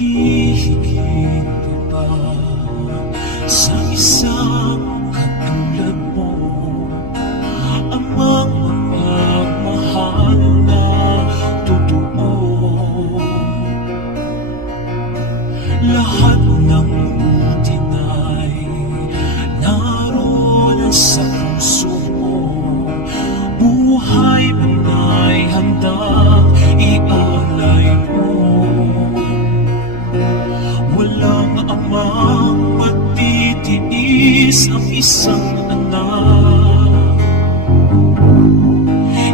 Hihigit pa sa isang katulad mo, amang mapagmahal na totoo. Lahat ng buti na'y naroon sa puso mo, buhay mo na'y handang ialay mo. Walang amang matitiis ang isang anak.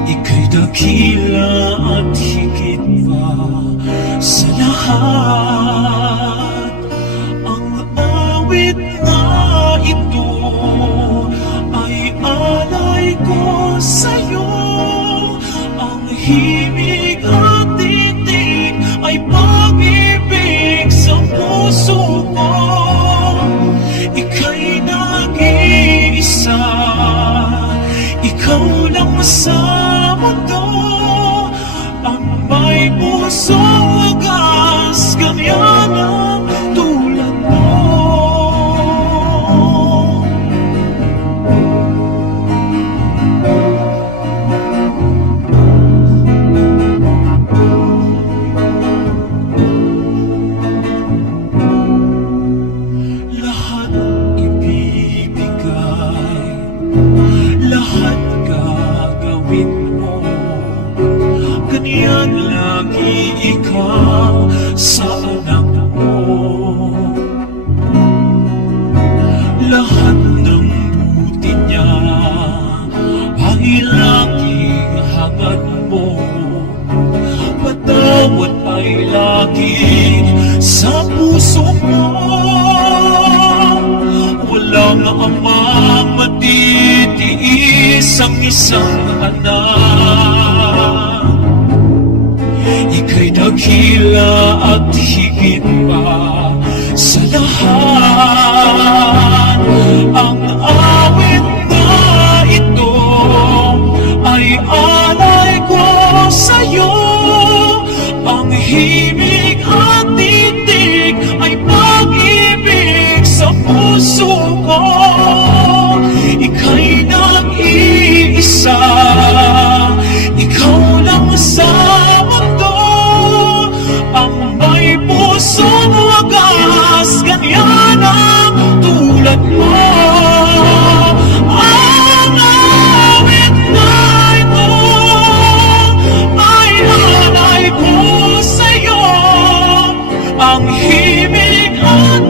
Ika'y dakila at higit pa sa lahat. Ang awit na ito ay alay ko sa'yo. Ang himig at titig ay pag-ibig sa puso ko. Ika'y nag-iisa, ikaw lang sa mundo, ang may pusong wagas, ganyan ang tulad mo. Lahat gagawin mo, ganyan lagi ikaw sa anak mo. Lahat ng buti niya ay laging hangad mo, patawad ay laging sa puso mo. Walang amang matitiis ang isang anak. Ika'y dakila at higit pa sa lahat. Ang awit na ito ay alay ko sa'yo. Ang himig at titig ay pag-ibig sa puso ko. Ika'y nag-iisa, ikaw lang sa mundo, ang may pusong wagas, ganyan ang tulad mo. Ang awit na ito ay alay ko sa'yo. Ang himig at